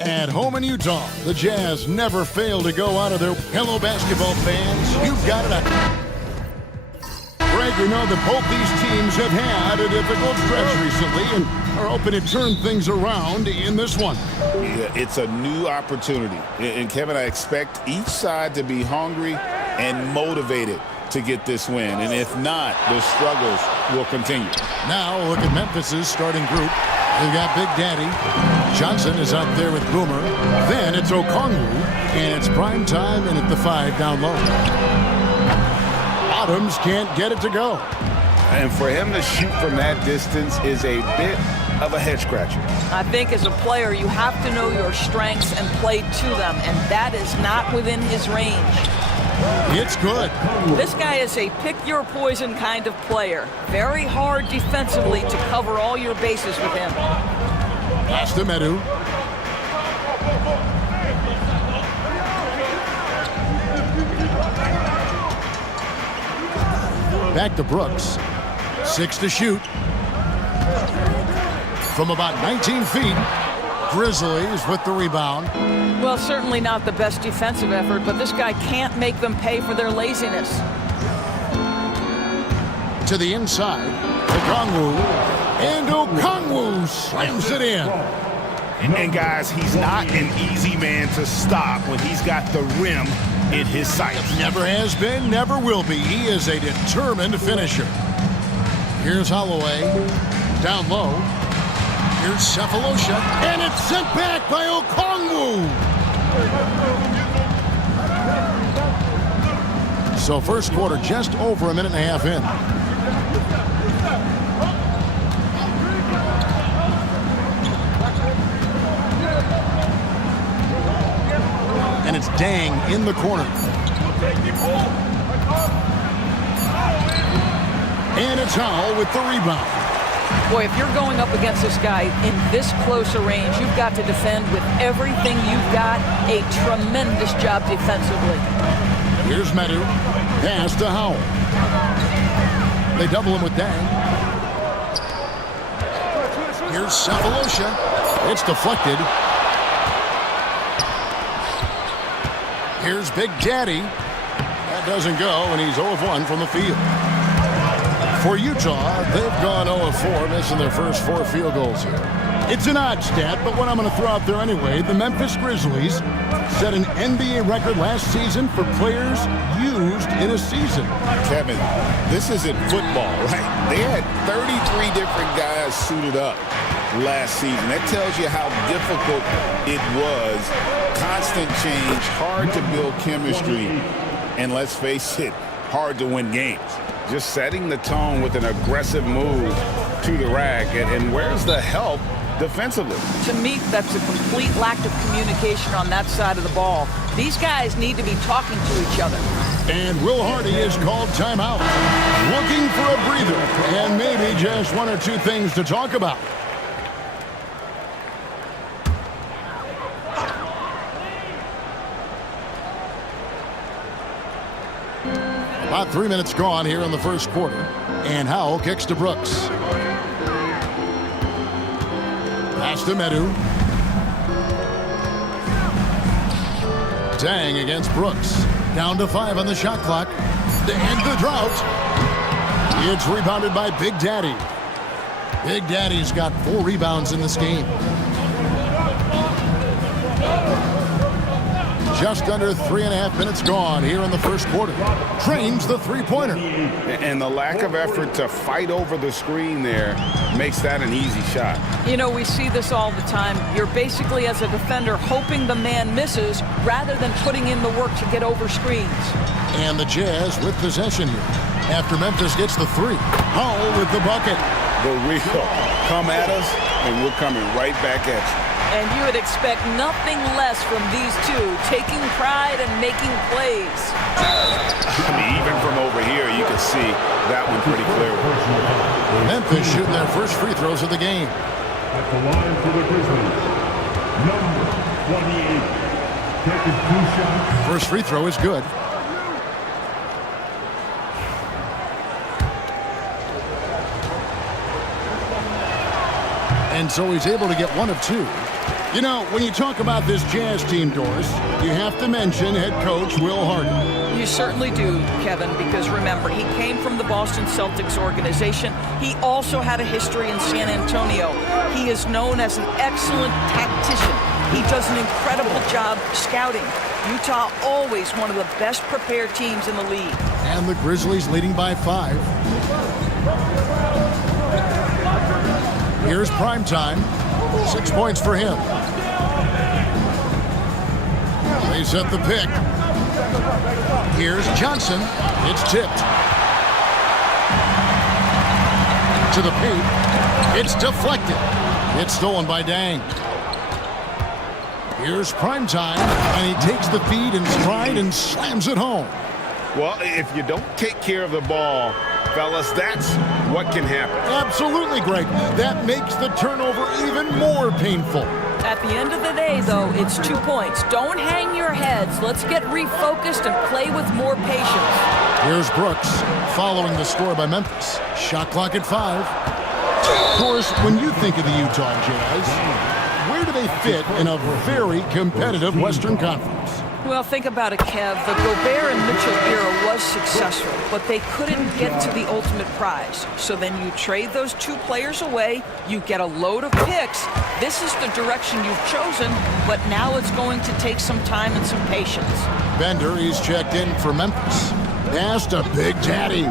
At home in Utah, the Jazz never fail to go out of their... Hello, basketball fans. You've got it. Greg, we know that both these teams have had a difficult stretch recently and are hoping to turn things around in this one. Yeah, it's a new opportunity. And Kevin, I expect each side to be hungry and motivated to get this win. And if not, the struggles will continue. Now look at Memphis's starting group. They've got Big Daddy. Johnson is out there with Boomer. Then it's Okongwu, and it's prime time and at the 5 down low. Adams can't get it to go. And for him to shoot from that distance is a bit of a head-scratcher. I think as a player, you have to know your strengths and play to them, and that is not within his range. It's good. This guy is a pick-your-poison kind of player. Very hard defensively to cover all your bases with him. Pass to Medu. Back to Brooks. 6 to shoot. From about 19 feet. Grizzlies with the rebound. Well, certainly not the best defensive effort, but this guy can't make them pay for their laziness. To the inside. Okongwu. And Okongwu slams it in. And guys, he's not an easy man to stop when he's got the rim in his sights. Never has been, never will be. He is a determined finisher. Here's Holloway. Down low. Here's Cephalosha. And it's sent back by Okongwu. So first quarter just over a minute and a half in. And it's Dang in the corner. And it's Howell with the rebound. Boy, if you're going up against this guy in this close a range, you've got to defend with everything you've got. A tremendous job defensively. Here's Medu. Pass to Howell. They double him with Dang. Here's Cephalosha. It's deflected. Here's Big Daddy. That doesn't go, and he's 0 of 1 from the field. For Utah, they've gone 0 of 4, missing their first 4 field goals here. It's an odd stat, but one I'm going to throw out there anyway. The Memphis Grizzlies set an NBA record last season for players used in a season. Kevin, this isn't football, right? They had 33 different guys suited up last season. That tells you how difficult it was. Constant change, hard to build chemistry, and let's face it, hard to win games. Just setting the tone with an aggressive move to the rack, and where's the help defensively? To me, that's a complete lack of communication on that side of the ball. These guys need to be talking to each other. And Will Hardy is called timeout. Looking for a breather, and maybe just 1 or 2 things to talk about. About 3 minutes gone here in the first quarter. And Howell kicks to Brooks. Pass to Medu. Dang against Brooks. Down to 5 on the shot clock. To end the drought. It's rebounded by Big Daddy. Big Daddy's got 4 rebounds in this game. Just under 3.5 minutes gone here in the first quarter. Trains the three-pointer. And the lack of effort to fight over the screen there makes that an easy shot. You know, we see this all the time. You're basically, as a defender, hoping the man misses rather than putting in the work to get over screens. And the Jazz with possession here. After Memphis gets the 3. Howell with the bucket. The real come at us, and we're coming right back at you. And you would expect nothing less from these two, taking pride and making plays. I mean, even from over here, you can see that one pretty clearly. Memphis shooting their first free throws of the game. At the line for the Grizzlies, number 28. Taking 2 shots. First free throw is good. And so he's able to get 1 of 2. You know, when you talk about this Jazz team, Doris, you have to mention head coach Will Hardy. You certainly do, Kevin, because remember, he came from the Boston Celtics organization. He also had a history in San Antonio. He is known as an excellent tactician. He does an incredible job scouting. Utah always one of the best prepared teams in the league. And the Grizzlies leading by 5. Here's primetime. 6 points for him. They set the pick. Here's Johnson. It's tipped. To the paint. It's deflected. It's stolen by Dang. Here's primetime, and he takes the feed in stride and slams it home. Well, if you don't take care of the ball, fellas, that's what can happen. Absolutely, Greg. That makes the turnover even more painful. At the end of the day, though, it's 2 points. Don't hang your heads. Let's get refocused and play with more patience. Here's Brooks, following the score by Memphis. Shot clock at 5. Of course, when you think of the Utah Jazz, where do they fit in a very competitive Western Conference? Well, think about it, Kev. The Gobert and Mitchell era was successful, but they couldn't get to the ultimate prize. So then you trade those 2 players away, you get a load of picks. This is the direction you've chosen, but now it's going to take some time and some patience. Bender, he's checked in for Memphis. Pass to Big Daddy.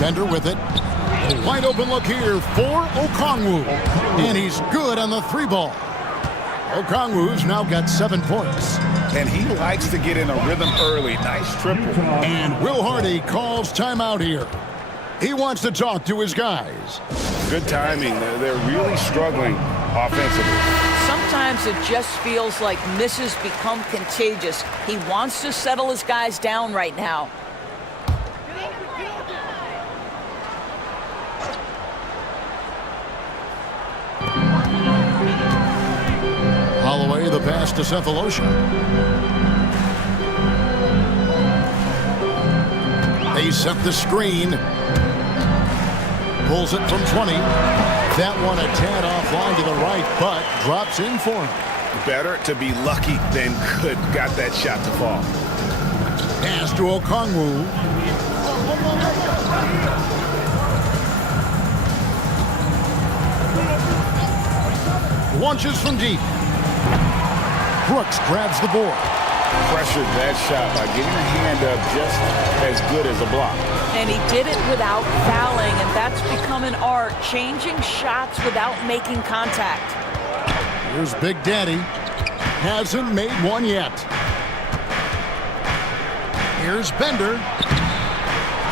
Bender with it. A wide open look here for Okongwu. And he's good on the 3-ball. Okongwu's now got 7 points. And he likes to get in a rhythm early. Nice triple. And Will Hardy calls timeout here. He wants to talk to his guys. Good timing. They're really struggling offensively. Sometimes it just feels like misses become contagious. He wants to settle his guys down right now. Holloway, the pass to Cephalosha. They set the screen. Pulls it from 20. That one a tad offline to the right, but drops in for him. Better to be lucky than good. Got that shot to fall. Pass to Okongwu. Launches from deep. Brooks grabs the board. Pressured that shot by getting a hand up just as good as a block. And he did it without fouling, and that's become an art, changing shots without making contact. Here's Big Daddy. Hasn't made one yet. Here's Bender.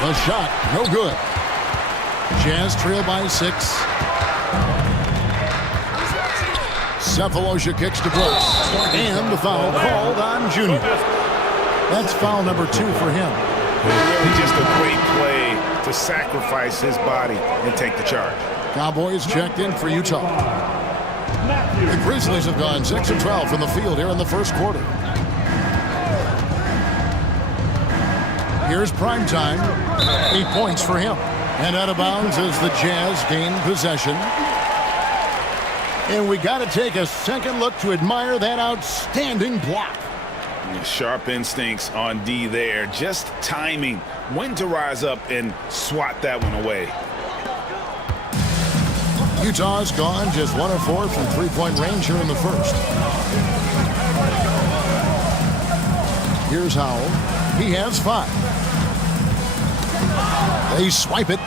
The shot, no good. Jazz trail by 6. Cephalosha kicks to Brooks. And the foul called on Junior. That's foul number 2 for him. Really just a great play to sacrifice his body and take the charge. Cowboys checked in for Utah. The Grizzlies have gone 6 of 12 from the field here in the first quarter. Here's primetime. 8 points for him. And out of bounds as the Jazz gain possession. And we got to take a second look to admire that outstanding block. Sharp instincts on D there. Just timing when to rise up and swat that one away. Utah's gone just 1 of 4 from 3-point range here in the first. Here's Howell. He has 5. They swipe it.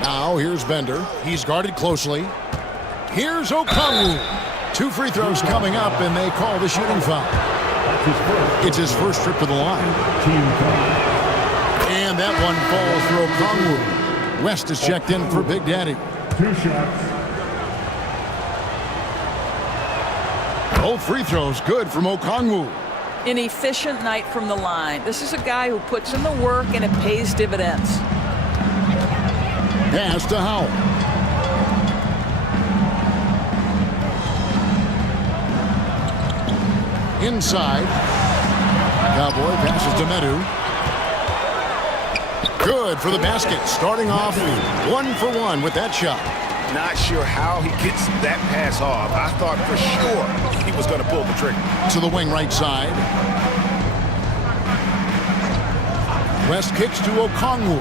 Now here's Bender. He's guarded closely. Here's Okongwu. 2 free throws coming up, and they call the shooting foul. It's his first trip to the line. And that one falls for Okongwu. West is checked in for Big Daddy. 2 shots. Both free throws good from Okongwu. An efficient night from the line. This is a guy who puts in the work, and it pays dividends. Pass to Howell. Inside. Cowboy passes to Medu. Good for the basket. Starting off 1 for 1 with that shot. Not sure how he gets that pass off. I thought for sure he was going to pull the trigger. To the wing right side. West kicks to Okongwu.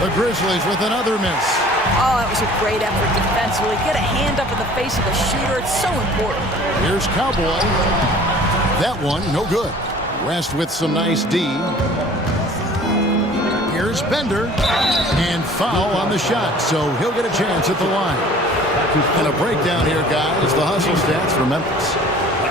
The Grizzlies with another miss. Oh, that was a great effort defensively. Get a hand up in the face of the shooter. It's so important. Here's Cowboy. That one, no good. West with some nice D. Here's Bender. And foul on the shot, so he'll get a chance at the line. And a breakdown here, guys. The hustle stats for Memphis.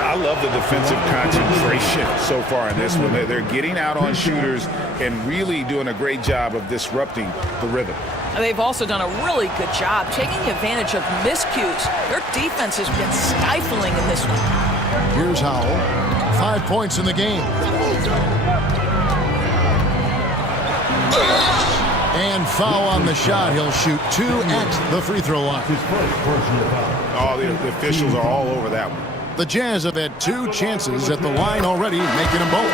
I love the defensive concentration so far in this one. They're getting out on shooters and really doing a great job of disrupting the rhythm. They've also done a really good job taking advantage of miscues. Their defense has been stifling in this one. Here's Howell. 5 points in the game. And foul on the shot. He'll shoot 2 at the free throw line. Oh, the officials are all over that one. The Jazz have had 2 chances at the line already, making them both.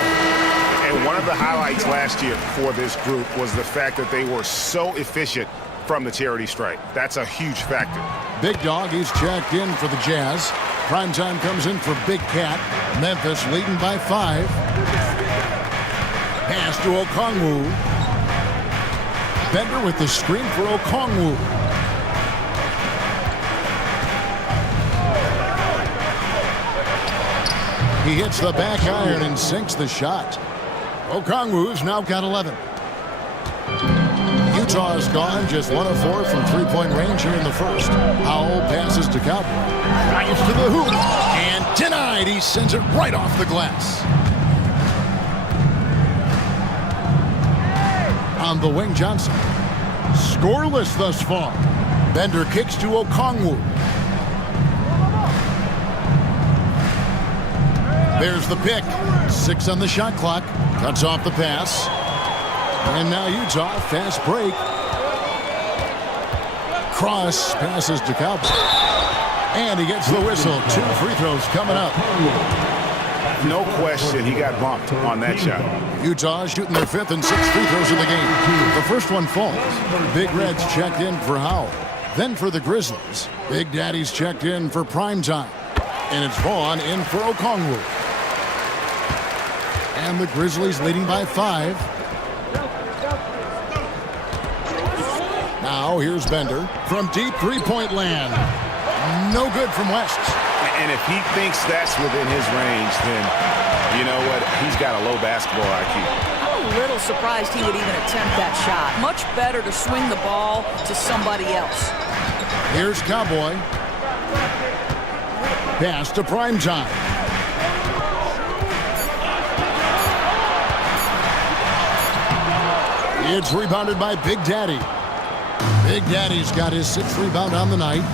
And one of the highlights last year for this group was the fact that they were so efficient from the charity stripe. That's a huge factor. Big Dog, he's checked in for the Jazz. Primetime comes in for Big Cat. Memphis leading by 5. Pass to Okongwu. Bender with the screen for Okongwu. He hits the back iron and sinks the shot. Okongwu's now got 11. Utah is gone, just 1 of 4 from three-point range here in the first. Howell passes to Cowboy. Drives to the hoop. And denied. He sends it right off the glass. On the wing, Johnson. Scoreless thus far. Bender kicks to Okongwu. There's the pick. 6 on the shot clock. Cuts off the pass. And now Utah, fast break. Cross passes to Cowboy. And he gets the whistle. 2 free throws coming up. No question he got bumped on that shot. Utah shooting their 5th and 6th free throws of the game. The first one falls. Big Red's checked in for Howell. Then for the Grizzlies, Big Daddy's checked in for Primetime. And it's Vaughn in for Okongwu. And the Grizzlies leading by 5. Now here's Bender from deep three-point land. No good from West. And if he thinks that's within his range, then you know what? He's got a low basketball IQ. I'm a little surprised he would even attempt that shot. Much better to swing the ball to somebody else. Here's Cowboy. Pass to Primetime. It's rebounded by Big Daddy. Big Daddy's got his 6th rebound on the night.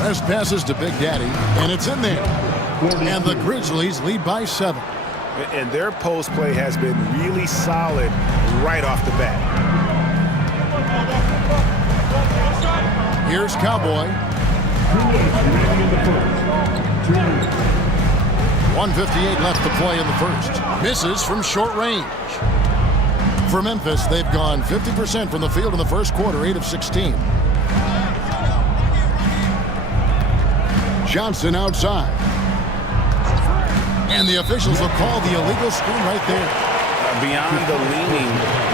West passes to Big Daddy, and it's in there. And the Grizzlies lead by 7. And their post play has been really solid right off the bat. Here's Cowboy. 1:58 left to play in the first. Misses from short range. For Memphis, they've gone 50% from the field in the first quarter, 8 of 16. Johnson outside. And the officials will call the illegal screen right there. Beyond the leaning,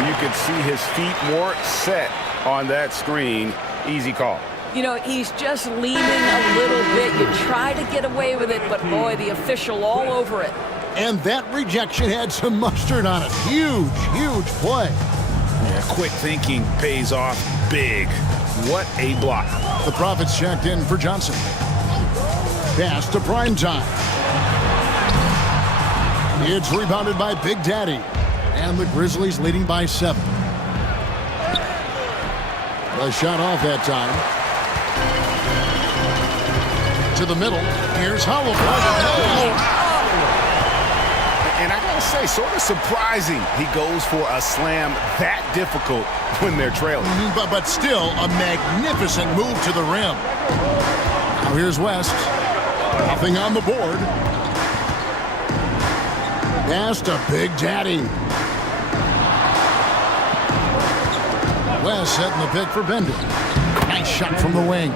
you could see his feet more set on that screen. Easy call. You know, he's just leaning a little bit. You try to get away with it, but boy, the official all over it. And that rejection had some mustard on it. Huge, huge play. Yeah, quick thinking pays off big. What a block. The Profits checked in for Johnson. Pass to Primetime. It's rebounded by Big Daddy. And the Grizzlies leading by 7. A shot off that time. To the middle. Here's Howell. And I gotta say, sort of surprising he goes for a slam that difficult when they're trailing. But still, a magnificent move to the rim. Now here's West. Nothing on the board. Pass to Big Daddy. West setting the pick for Bender. Nice shot from the wing.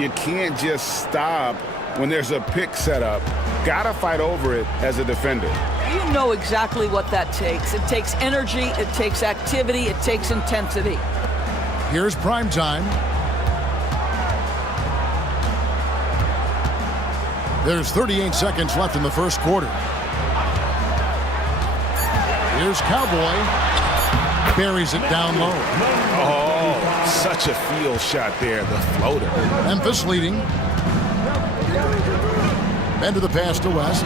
You can't just stop when there's a pick set up. Gotta fight over it as a defender. You know exactly what that takes. It takes energy, it takes activity, it takes intensity. Here's prime time. There's 38 seconds left in the first quarter. Here's Cowboy. Buries it down low. Oh, such a field shot there, the floater. Memphis leading. Bender the pass to West.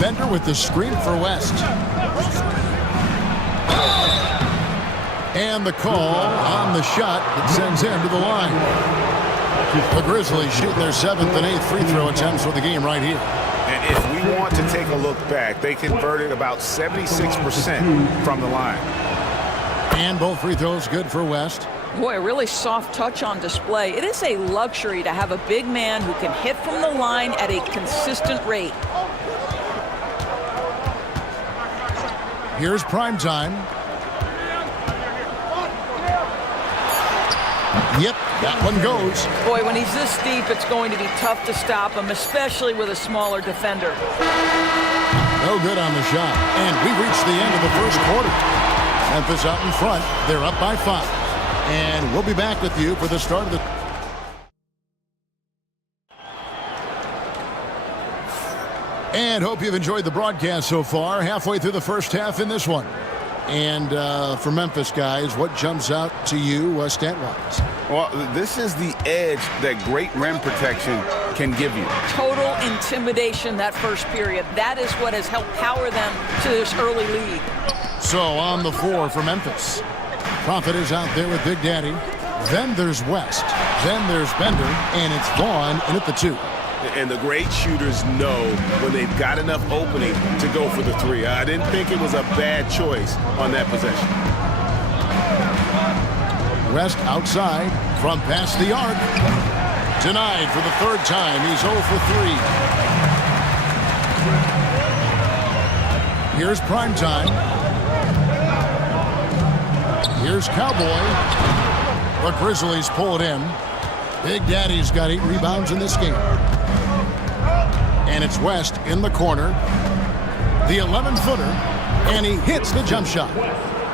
Bender with the screen for West. And the call on the shot that sends him to the line. The Grizzlies shooting their 7th and 8th free throw attempts for the game right here. And if we want to take a look back, they converted about 76% from the line. And both free throws good for West. Boy, a really soft touch on display. It is a luxury to have a big man who can hit from the line at a consistent rate. Here's prime time. Yep, that one goes. Boy, when he's this deep, it's going to be tough to stop him, especially with a smaller defender. No good on the shot. And we reached the end of the first quarter. Memphis out in front. They're up by 5. And we'll be back with you for the start of the... And hope you've enjoyed the broadcast so far. Halfway through the first half in this one. And for Memphis, guys, what jumps out to you stat-wise? Well, this is the edge that great rim protection can give you. Total intimidation that first period. That is what has helped power them to this early lead. So on the floor for Memphis. Prophet is out there with Big Daddy. Then there's West. Then there's Bender. And it's Vaughn in at the 2. And the great shooters know when they've got enough opening to go for the 3. I didn't think it was a bad choice on that possession. West outside from past the arc. Denied for the 3rd time. He's 0 for 3. Here's prime time. Here's Cowboy. The Grizzlies pull it in. Big Daddy's got 8 rebounds in this game. And it's West in the corner. The 11-footer. And he hits the jump shot.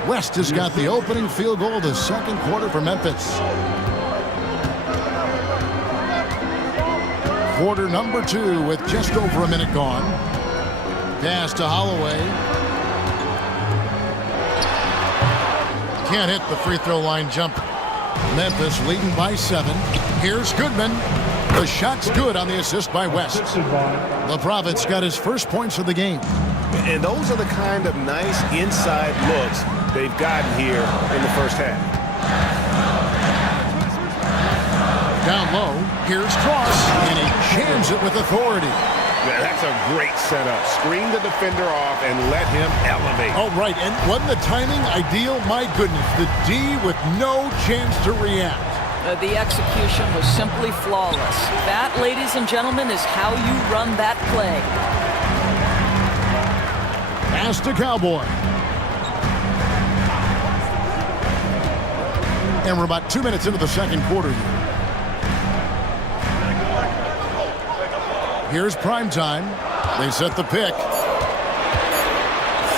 West has got the opening field goal of the second quarter for Memphis. Quarter number 2 with just over a minute gone. Pass to Holloway. Can't hit the free throw line jumper. Memphis leading by 7. Here's Goodman. The shot's good on the assist by West. The Prophet's got his first points of the game. And those are the kind of nice inside looks they've gotten here in the first half. Down low, here's Cross, and he jams it with authority. Yeah, that's a great setup. Screen the defender off and let him elevate. Oh, right, and wasn't the timing ideal? My goodness, the D with no chance to react. The execution was simply flawless. That, ladies and gentlemen, is how you run that play. Pass to Cowboy. And we're about 2 minutes into the second quarter here. Here's prime time. They set the pick.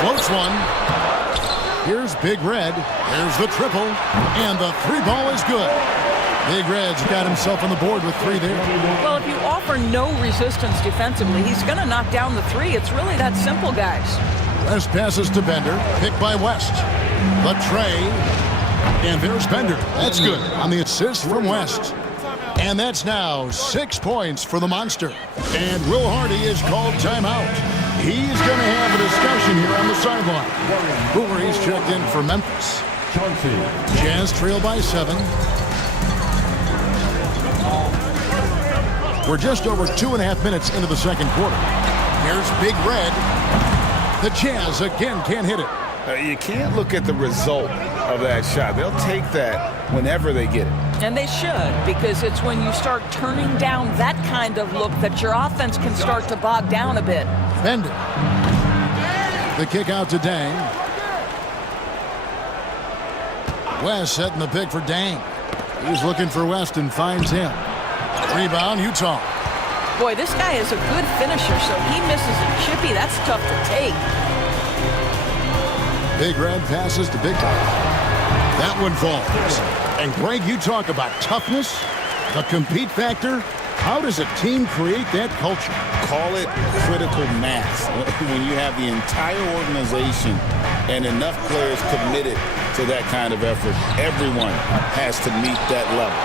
Floats one. Here's Big Red. There's the triple. And the 3 ball is good. Big Red's got himself on the board with 3 there. Well, if you offer no resistance defensively, he's going to knock down the 3. It's really that simple, guys. West passes to Bender. Picked by West. The tray. And there's Bender. That's good on the assist from West. And that's now 6 points for the Monster. And Will Hardy is called timeout. He's going to have a discussion here on the sideline. Brewery's checked in for Memphis. Jazz trail by 7. We're just over 2.5 minutes into the second quarter. Here's Big Red. The Jazz again can't hit it. You can't look at the result of that shot. They'll take that whenever they get it. And they should, because it's when you start turning down that kind of look that your offense can start to bog down a bit. Bender. The kick out to Dang. West setting the pick for Dang. He's looking for West and finds him. Rebound, Utah. Boy, this guy is a good finisher, so he misses a chippy. That's tough to take. Big Red passes to Big Dog. That one falls. And Greg, you talk about toughness, the compete factor. How does a team create that culture? Call it critical mass. When you have the entire organization and enough players committed to that kind of effort, everyone has to meet that level.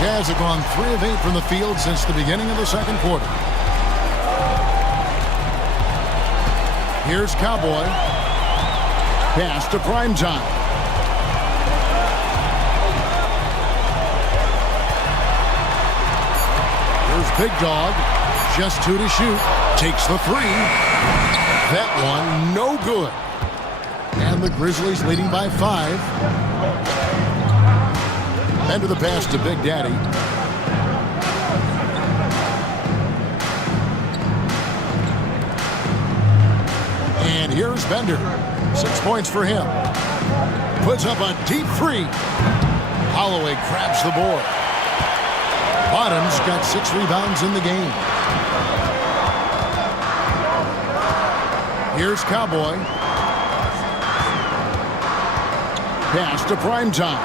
Jazz have gone 3 of 8 from the field since the beginning of the second quarter. Here's Cowboy. Pass to Primetime. Here's Big Dog. Just 2 to shoot. Takes the 3. That one no good. And the Grizzlies leading by 5. End of the pass to Big Daddy. And here's Bender. 6 points for him. Puts up a deep 3. Holloway grabs the board. Bottoms got 6 rebounds in the game. Here's Cowboy. Pass to Primetime.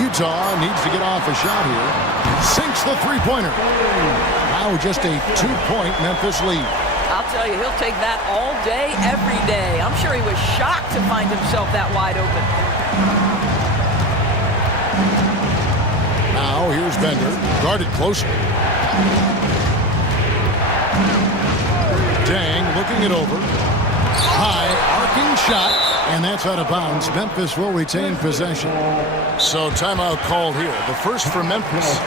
Utah needs to get off a shot here. Sinks the three-pointer. Now just a 2-point Memphis lead. I'll tell you, he'll take that all day, every day. I'm sure he was shocked to find himself that wide open. Now here's Bender, guarded closely. Dang, looking it over. High, arcing shot, and that's out of bounds. Memphis will retain possession. So timeout called here. The first for Memphis.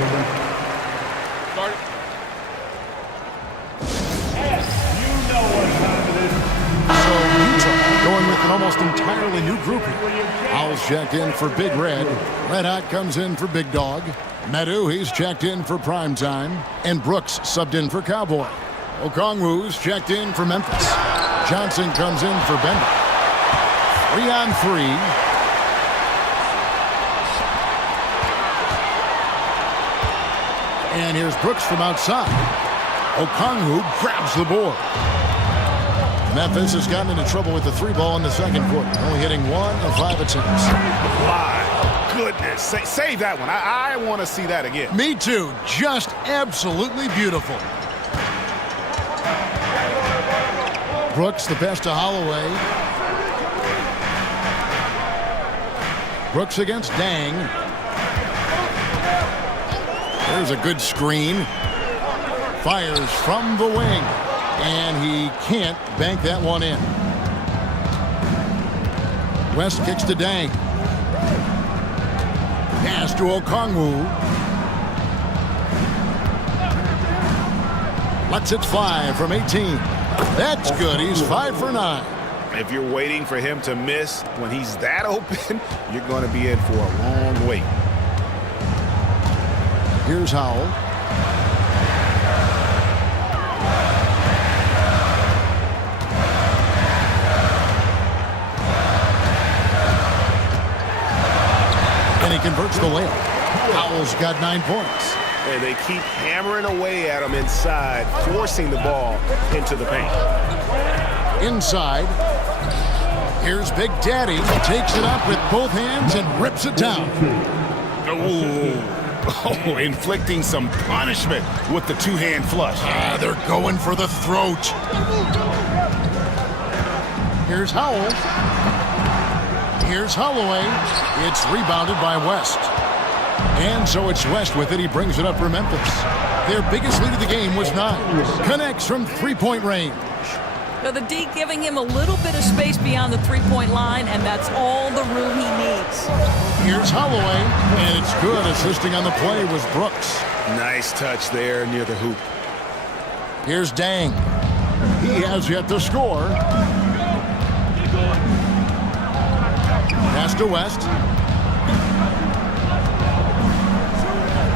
So Utah going with an almost entirely new group here. Owls checked in for Big Red. Red Hot comes in for Big Dog. Medu, he's checked in for Primetime. And Brooks subbed in for Cowboy. Okongwu's checked in for Memphis. Johnson comes in for Bender. 3-on-3. And here's Brooks from outside. Okongwu grabs the board. Memphis has gotten into trouble with the 3-ball in the second quarter, only hitting 1 of 5 attempts. My goodness. Save that one. I want to see that again. Me too. Just absolutely beautiful. Brooks, the pass to Holloway. Brooks against Dang. There's a good screen. Fires from the wing. And he can't bank that one in. West kicks to Dang. Pass to Okongwu. Lets it fly from 18. That's good. He's 5 for 9. If you're waiting for him to miss when he's that open, you're going to be in for a long wait. Here's Howell. And he converts the layup. Howell's got 9 points. And they keep hammering away at him inside, forcing the ball into the paint. Inside. Here's Big Daddy. Takes it up with both hands and rips it down. Oh, inflicting some punishment with the 2-hand flush. They're going for the throat. Here's Howell. Here's Holloway. It's rebounded by West. And so it's West with it. He brings it up for Memphis. Their biggest lead of the game was 9. Connects from 3-point range. Now the D giving him a little bit of space beyond the 3-point line, and that's all the room he needs. Here's Holloway, and it's good. Assisting on the play was Brooks. Nice touch there near the hoop. Here's Dang. He has yet to score. Pass to West.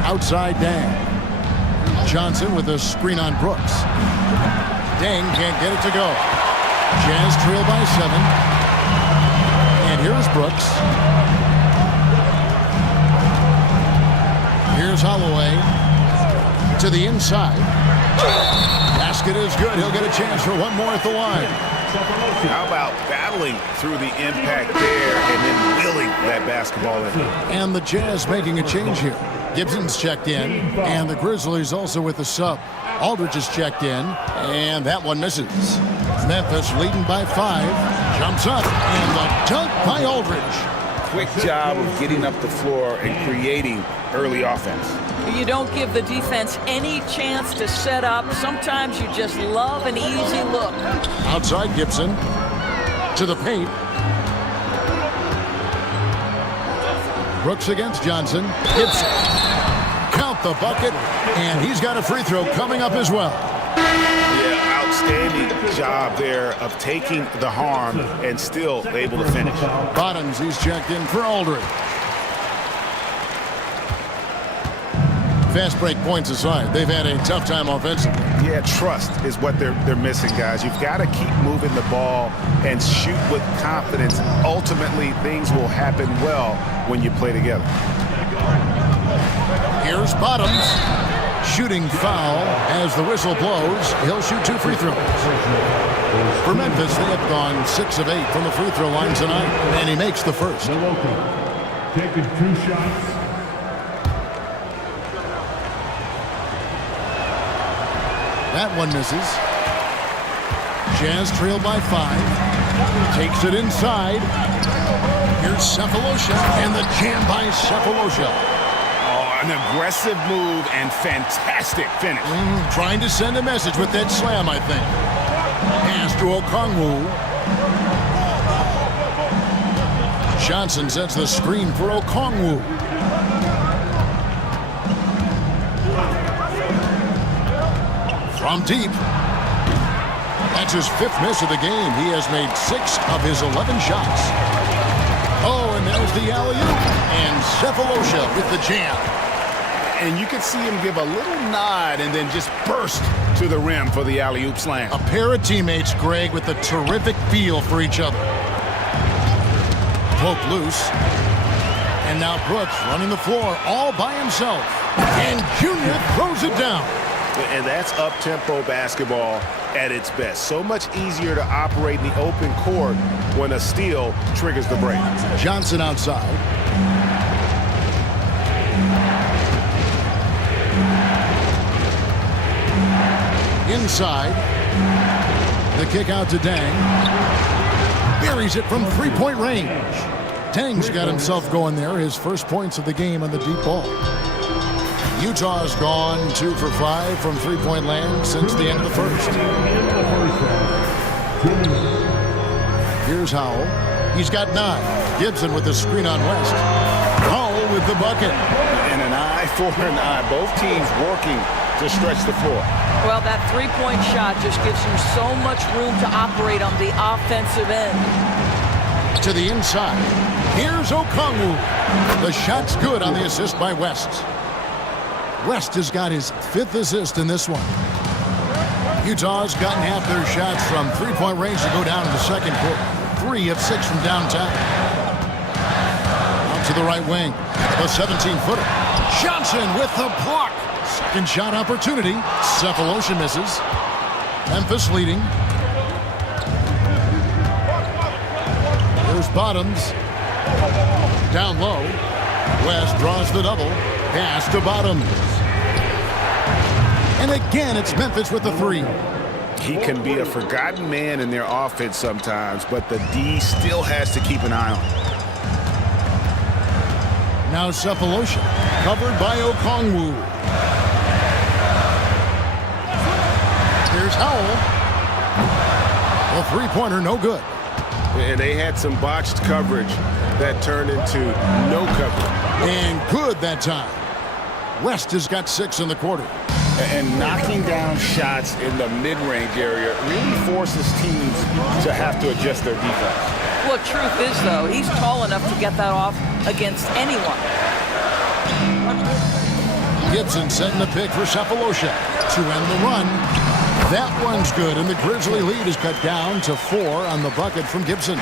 Outside Dang. Johnson with a screen on Brooks. Dang can't get it to go. Jazz trail by 7. And here's Brooks. Here's Holloway to the inside. Basket is good. He'll get a chance for one more at the line. How about battling through the impact there and then wheeling that basketball in? And the Jazz making a change here. Gibson's checked in, and the Grizzlies also with the sub. Aldridge is checked in, and that one misses. Memphis leading by 5. Jumps up, and the dunk by Aldridge. Quick job of getting up the floor and creating early offense. You don't give the defense any chance to set up. Sometimes you just love an easy look. Outside Gibson to the paint. Brooks against Johnson. Gibson. Count the bucket, and he's got a free throw coming up as well. Yeah, outstanding job there of taking the harm and still able to finish. Bottoms, he's checked in for Aldridge. Fast break points aside, they've had a tough time offensively. Yeah, trust is what they're missing, guys. You've got to keep moving the ball and shoot with confidence. Ultimately, things will happen well when you play together. Here's Bottoms. Shooting foul as the whistle blows. He'll shoot 2 free throws. For Memphis, they have gone 6 of 8 from the free throw line tonight, and he makes the first. Taking 2 shots. That one misses. Jazz trail by 5. Takes it inside. Here's Cephalosha, and the jam by Cephalosha. Oh, an aggressive move and fantastic finish. Trying to send a message with that slam, I think. Pass to Okongwu. Johnson sets the screen for Okongwu. From deep. That's his 5th miss of the game. He has made 6 of his 11 shots. Oh, and there's the alley-oop. And Cephalosha with the jam. And you can see him give a little nod and then just burst to the rim for the alley-oop slam. A pair of teammates, Greg, with a terrific feel for each other. Poke loose. And now Brooks running the floor all by himself. And Junior throws it down. And that's up-tempo basketball at its best. So much easier to operate in the open court when a steal triggers the break. Johnson outside. Inside. The kick out to Dang. Buries it from 3-point range. Dang's got himself going there. His first points of the game on the deep ball. Utah's gone 2 for 5 from 3-point land since the end of the first. Here's Howell. He's got 9. Gibson with the screen on West. Howell with the bucket. And an eye for an eye. Both teams working to stretch the floor. Well, that 3-point shot just gives you so much room to operate on the offensive end. To the inside. Here's Okongwu. The shot's good on the assist by West. West has got his 5th assist in this one. Utah's gotten half their shots from 3-point range to go down in the second quarter. 3 of 6 from downtown. Out to the right wing. The 17-footer. Johnson with the block. Second shot opportunity. Cephalosha misses. Memphis leading. Here's Bottoms. Down low. West draws the double. Pass to Bottoms. And again, it's Memphis with the 3. He can be a forgotten man in their offense sometimes, but the D still has to keep an eye on him. Now Cephalosha, covered by Okongwu. Here's Howell. The 3-pointer, no good. And they had some botched coverage that turned into no coverage. And good that time. West has got 6 in the quarter. And knocking down shots in the mid-range area really forces teams to have to adjust their defense. Well, truth is, though, he's tall enough to get that off against anyone. Gibson setting the pick for Cephalosha to end the run. That one's good, and the Grizzly lead is cut down to 4 on the bucket from Gibson.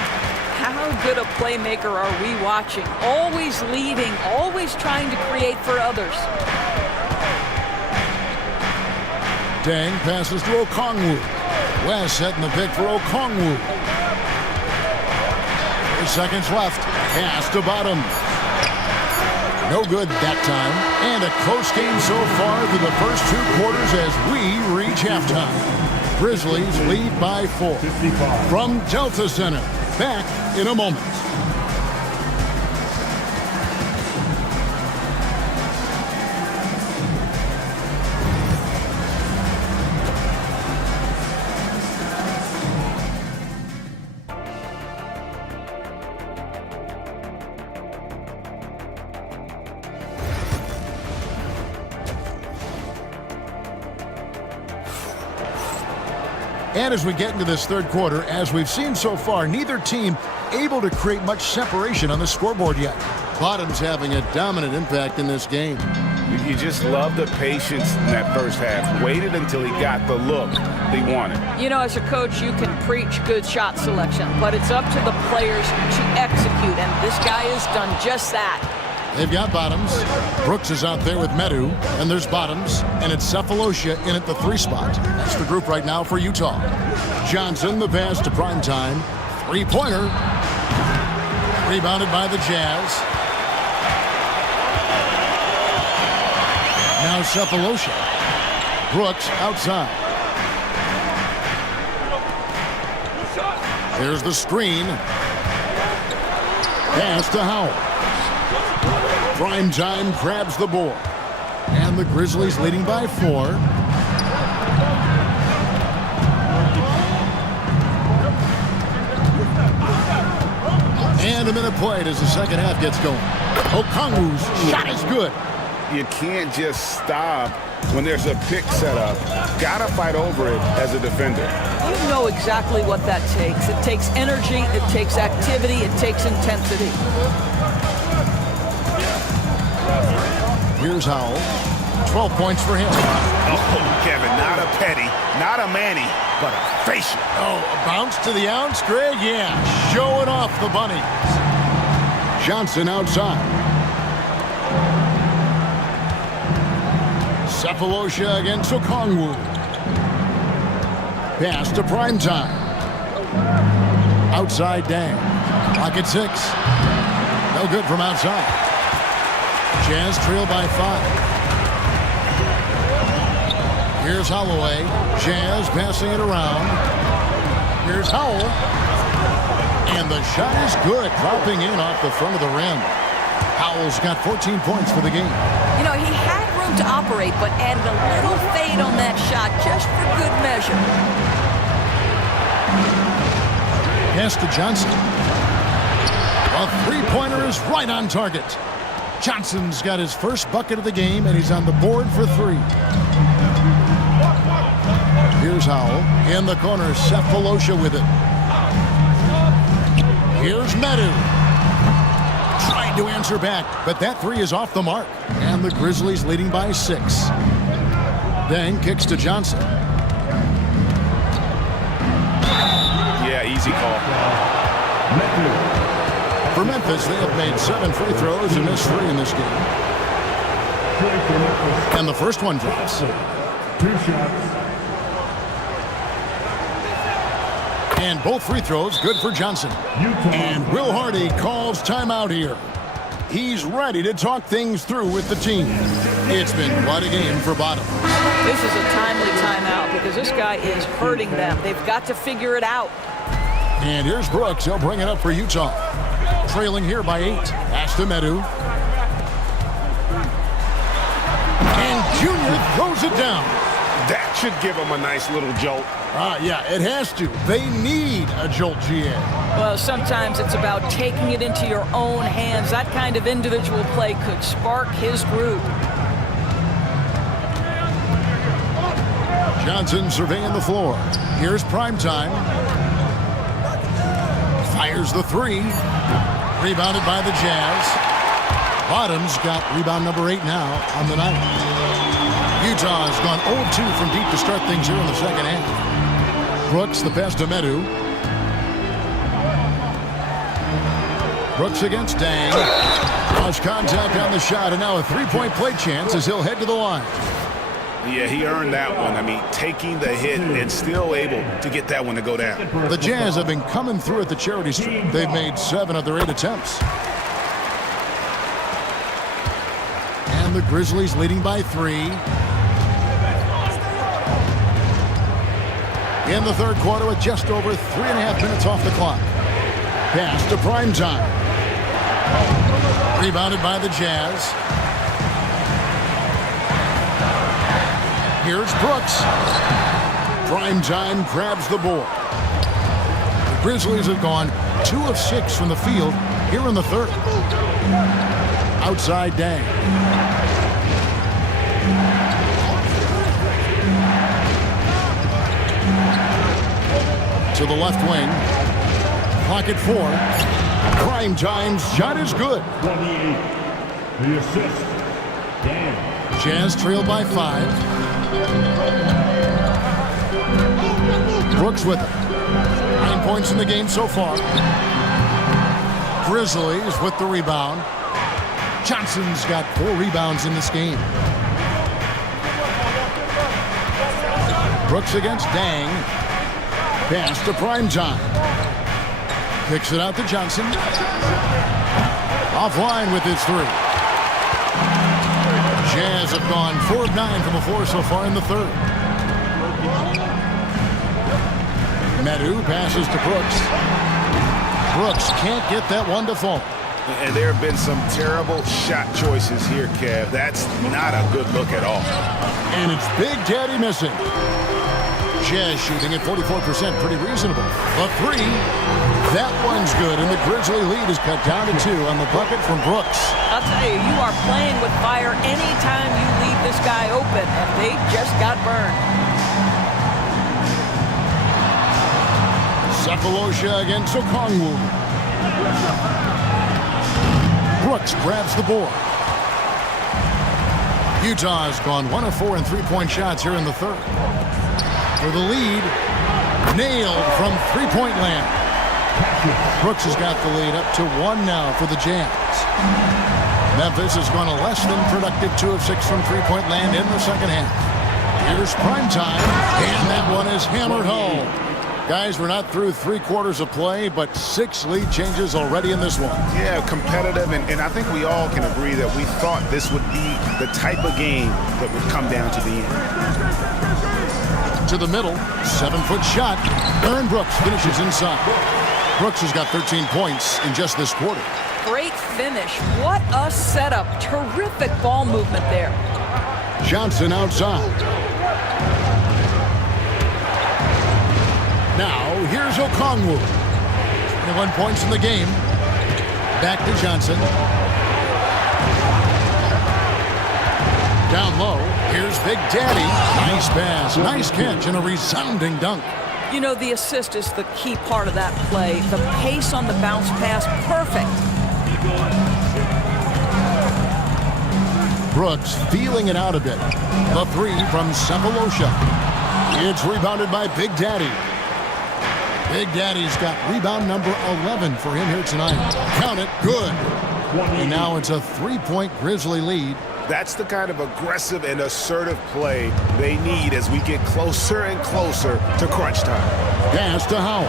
How good a playmaker are we watching? Always leading, always trying to create for others. Dang passes to Okongwu. West setting the pick for Okongwu. 4 seconds left. Pass to Bottom. No good that time. And a close game so far through the first 2 quarters as we reach halftime. Grizzlies lead by 4. 55. From Delta Center. Back in a moment. And as we get into this third quarter, as we've seen so far, neither team able to create much separation on the scoreboard yet. Bottom's having a dominant impact in this game. You just love the patience in that first half. Waited until he got the look he wanted. You know, as a coach, you can preach good shot selection, but it's up to the players to execute, and this guy has done just that. They've got Bottoms. Brooks is out there with Medu, and there's Bottoms, and it's Cephalosha in at the 3 spot. That's the group right now for Utah. Johnson, the pass to Primetime. 3-pointer. Rebounded by the Jazz. Now Cephalosha. Brooks outside. There's the screen. Pass to Howell. Primetime grabs the board. And the Grizzlies leading by 4. And a minute played as the second half gets going. Okongwu's shot is good. You can't just stop when there's a pick set up. Gotta fight over it as a defender. You know exactly what that takes. It takes energy, it takes activity, it takes intensity. Here's Howell. 12 points for him. Oh, Kevin, not a Petty, not a Manny, but a facial. Oh, a bounce to the ounce, Greg? Yeah, showing off the bunnies. Johnson outside. Cephalosha against Okongwu. Pass to Primetime. Outside Dang. Clock at 6. No good from outside. Jazz trail by 5. Here's Holloway. Jazz passing it around. Here's Howell. And the shot is good, dropping in off the front of the rim. Howell's got 14 points for the game. You know, he had room to operate, but added a little fade on that shot just for good measure. Pass to Johnson. A 3-pointer is right on target. Johnson's got his first bucket of the game, and he's on the board for 3. Here's Howell. In the corner, Cephalosha with it. Here's Medu. Tried to answer back, but that 3 is off the mark. And the Grizzlies leading by 6. Then kicks to Johnson. Yeah, easy call. For Memphis, they have made 7 free throws and missed 3 in this game. And the first one drops. 2 shots. And both free throws good for Johnson. And Will Hardy calls timeout here. He's ready to talk things through with the team. It's been quite a game for Bottom. This is a timely timeout because this guy is hurting them. They've got to figure it out. And here's Brooks. He'll bring it up for Utah. Trailing here by 8. Pass to Medu. And Junior throws it down. That should give him a nice little jolt. Yeah, it has to. They need a jolt, GA. Well, sometimes it's about taking it into your own hands. That kind of individual play could spark his group. Johnson surveying the floor. Here's Primetime. Fires the 3. Rebounded by the Jazz. Bottom's got rebound number 8 now on the night. Utah has gone 0-2 from deep to start things here in the second half. Brooks, the pass to Medu. Brooks against Dang. Lost contact on the shot, and now a three-point play chance as he'll head to the line. Yeah, he earned that one. I mean, taking the hit and still able to get that one to go down. The Jazz have been coming through at the charity strip. They've made 7 of their 8 attempts. And the Grizzlies leading by 3. In the third quarter with just over 3.5 minutes off the clock. Pass to Primetime. Rebounded by the Jazz. Here's Brooks. Primetime grabs the board. The Grizzlies have gone 2 of 6 from the field here in the third. Outside Dang. To the left wing. Clock at 4. Primetime's shot is good. 28. The assist. Dan. Jazz trailed by 5. Brooks with it. 9 points in the game so far. Grizzlies with the rebound. Johnson's got 4 rebounds in this game. Brooks against Dang. Pass to Primetime. Kicks it out to Johnson. Offline with his 3. Jazz have gone 4 of 9 from the floor so far in the third. Medu passes to Brooks. Brooks can't get that one to fall. And there have been some terrible shot choices here, Kev. That's not a good look at all. And it's Big Daddy missing. Jazz shooting at 44%, pretty reasonable. A 3, that one's good, and the Grizzly lead is cut down to 2 on the bucket from Brooks. I'll tell you, you are playing with fire anytime you leave this guy open, and they just got burned. Cephalosha against Okongwu. Brooks grabs the board. Utah has gone 1 of 4 in three-point shots here in the third. For the lead, nailed from three-point land. Brooks has got the lead up to 1 now for the Jazz. Memphis has gone a less than productive 2 of 6 from three-point land in the second half. Here's Primetime, and that one is hammered home. Guys, we're not through 3 quarters of play, but 6 lead changes already in this one. Yeah, competitive, and I think we all can agree that we thought this would be the type of game that would come down to the end. To the middle, 7-foot shot. Aaron Brooks finishes inside. Brooks has got 13 points in just this quarter. Great finish. What a setup. Terrific ball movement there. Johnson outside. Now, here's Okongwu. 21 points in the game. Back to Johnson. Down low, here's Big Daddy. Nice pass, nice catch, and a resounding dunk. You know, the assist is the key part of that play. The pace on the bounce pass, perfect. Brooks feeling it out a bit. The 3 from Cephalosha. It's rebounded by Big Daddy. Big Daddy's got rebound number 11 for him here tonight. Count it, good. And now it's a 3-point Grizzly lead. That's the kind of aggressive and assertive play they need as we get closer and closer to crunch time. Pass to Howell.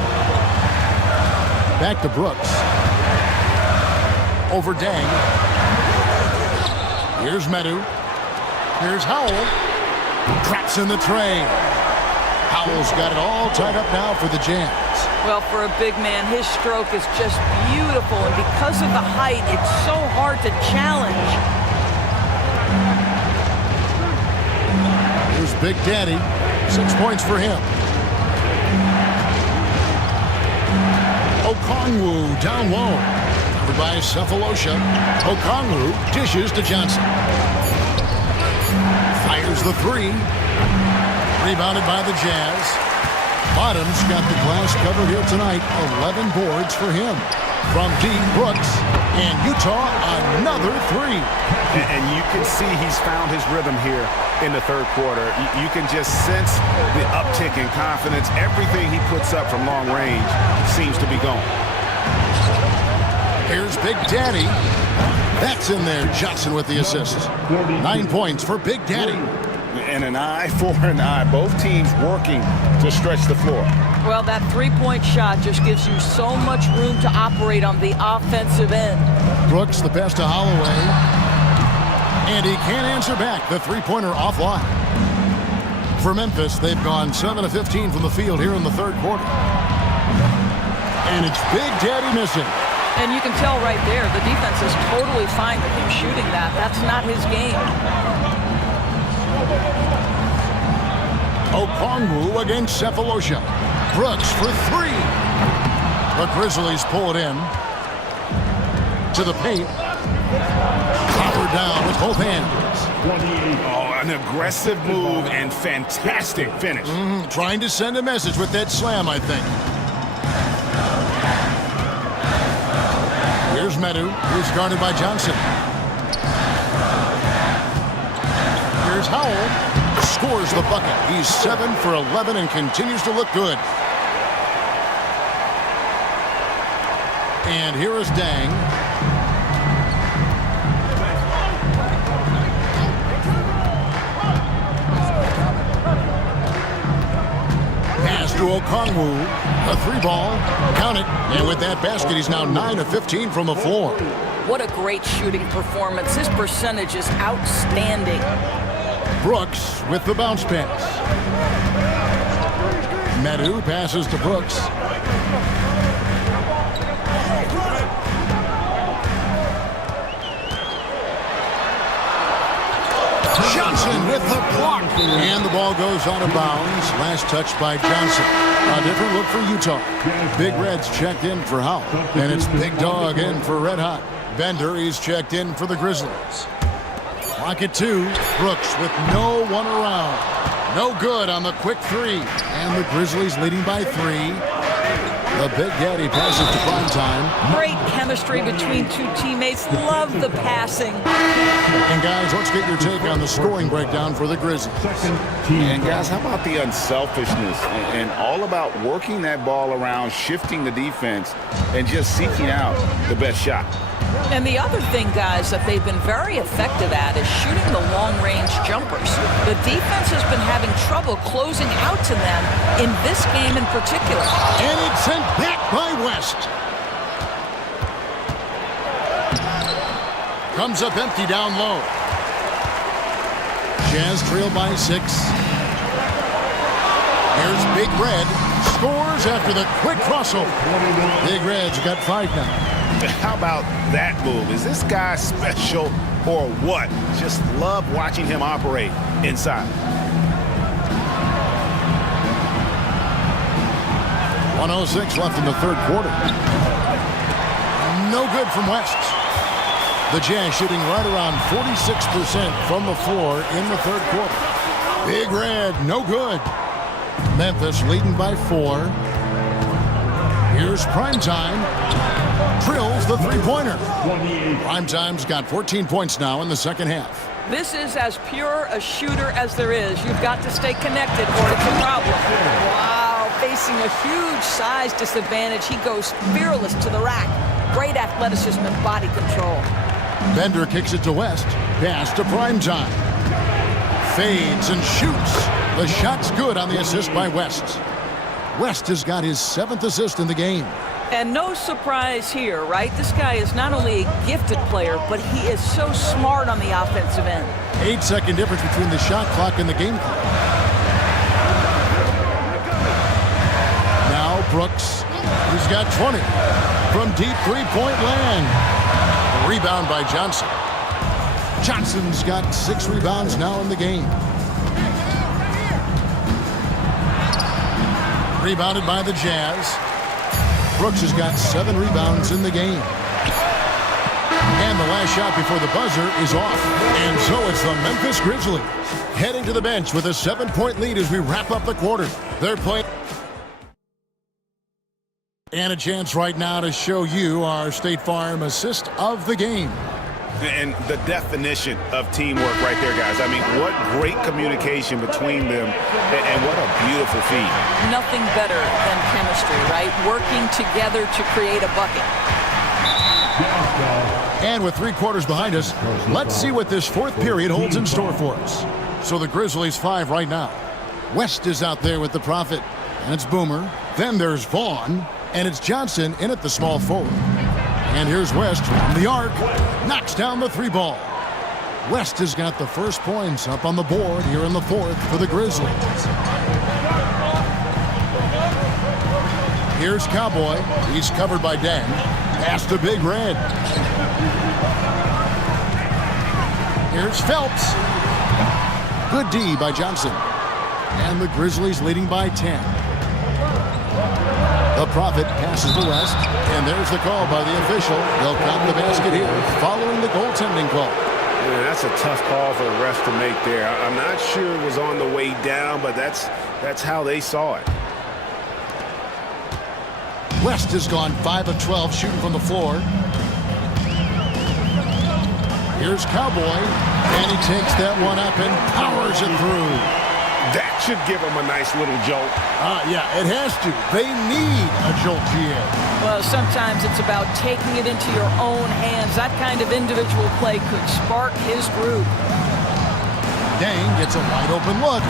Back to Brooks. Over Dang. Here's Medu. Here's Howell. Traps in the tray. Howell's got it all tied up now for the Jazz. Well, for a big man, his stroke is just beautiful, and because of the height, it's so hard to challenge. Here's Big Daddy. 6 points for him. Okongwu down low. Covered by Cephalosha. Okongwu dishes to Johnson. Fires the 3. Rebounded by the Jazz. Bottom's got the glass covered here tonight. 11 boards for him. From deep, Brooks. And Utah, another three. And you can see he's found his rhythm here in the third quarter. You can just sense the uptick in confidence. Everything he puts up from long range seems to be going. Here's Big Daddy. That's in there. Johnson with the assist. 9 points for Big Daddy. And an eye for an eye. Both teams working to stretch the floor. Well, that three-point shot just gives you so much room to operate on the offensive end. Brooks, the pass to Holloway. And he can't answer back. The three-pointer offline. For Memphis, they've gone 7 of 15 from the field here in the third quarter. And it's Big Daddy missing. And you can tell right there, the defense is totally fine with him shooting that. That's not his game. Okongwu against Cephalosha. Brooks for three. The Grizzlies pull it in. To the paint. Copper down with both hands. Oh, an aggressive move and fantastic finish. Trying to send a message with that slam, I think. Here's Medu, who's guarded by Johnson. Here's Howell, scores the bucket. He's 7 for 11 and continues to look good. And here is Dang. Pass to Okongwu. A three ball, count it, and with that basket, he's now 9 of 15 from the floor. What a great shooting performance. His percentage is outstanding. Brooks with the bounce pass. Medu passes to Brooks. Johnson with the block. And the ball goes out of bounds. Last touch by Johnson. A different look for Utah. Big Red's checked in for Howell. And it's Big Dog in for Red Hot. Bender, he's checked in for the Grizzlies. Clock at 2. Brooks with no one around. No good on the quick three. And the Grizzlies leading by 3. The Big Daddy passes to prime time. Great chemistry between two teammates. Love the passing. And guys, let's get your take on the scoring breakdown for the Grizzlies. And guys, how about the unselfishness and all about working that ball around, shifting the defense, and just seeking out the best shot. And the other thing, guys, that they've been very effective at is shooting the long-range jumpers. The defense has been having trouble closing out to them in this game in particular. And it's sent back by West. Comes up empty down low. Jazz trail by 6. Here's Big Red. Scores after the quick crossover. Big Red's got 5 now. How about that move? Is this guy special or what? Just love watching him operate inside. 1:06 left in the third quarter. No good from West. The Jazz shooting right around 46% from the floor in the third quarter. Big Red, no good. Memphis leading by 4. Here's Primetime. Drills the three-pointer. Primetime's got 14 points now in the second half. This is as pure a shooter as there is. You've got to stay connected or it's a problem. Wow, facing a huge size disadvantage. He goes fearless to the rack. Great athleticism and body control. Bender kicks it to West. Pass to Primetime. Fades and shoots. The shot's good on the assist by West. West has got his 7th assist in the game. And no surprise here, right? This guy is not only a gifted player, but he is so smart on the offensive end. 8-second difference between the shot clock and the game clock. Now Brooks, who's got 20 from deep three-point land. Rebound by Johnson. Johnson's got 6 rebounds now in the game. Rebounded by the Jazz. Brooks has got 7 rebounds in the game. And the last shot before the buzzer is off. And so it's the Memphis Grizzlies heading to the bench with a 7-point lead as we wrap up the quarter. They're playing. And a chance right now to show you our State Farm assist of the game. And the definition of teamwork right there, guys. I mean, what great communication between them, and what a beautiful feed. Nothing better than chemistry, right? Working together to create a bucket. And with 3 quarters behind us, let's see what this 4th period holds in store for us. So the Grizzlies 5 right now. West is out there with the Prophet, and it's Boomer. Then there's Vaughn, and it's Johnson in at the small forward. And here's West from the arc, knocks down the 3 ball. West has got the first points up on the board here in the 4th for the Grizzlies. Here's Cowboy. He's covered by Dang. Pass to Big Red. Here's Phelps. Good D by Johnson. And the Grizzlies leading by 10. The Prophet passes to West, and there's the call by the official. They'll count the basket here following the goaltending call. Yeah, that's a tough call for the refs to make there. I'm not sure it was on the way down, but that's how they saw it. West has gone 5 of 12 shooting from the floor. Here's Cowboy, and he takes that one up and powers it through. That should give them a nice little jolt. Yeah, it has to. They need a jolt, GA. Well, sometimes it's about taking it into your own hands. That kind of individual play could spark his group. Dang gets a wide open look.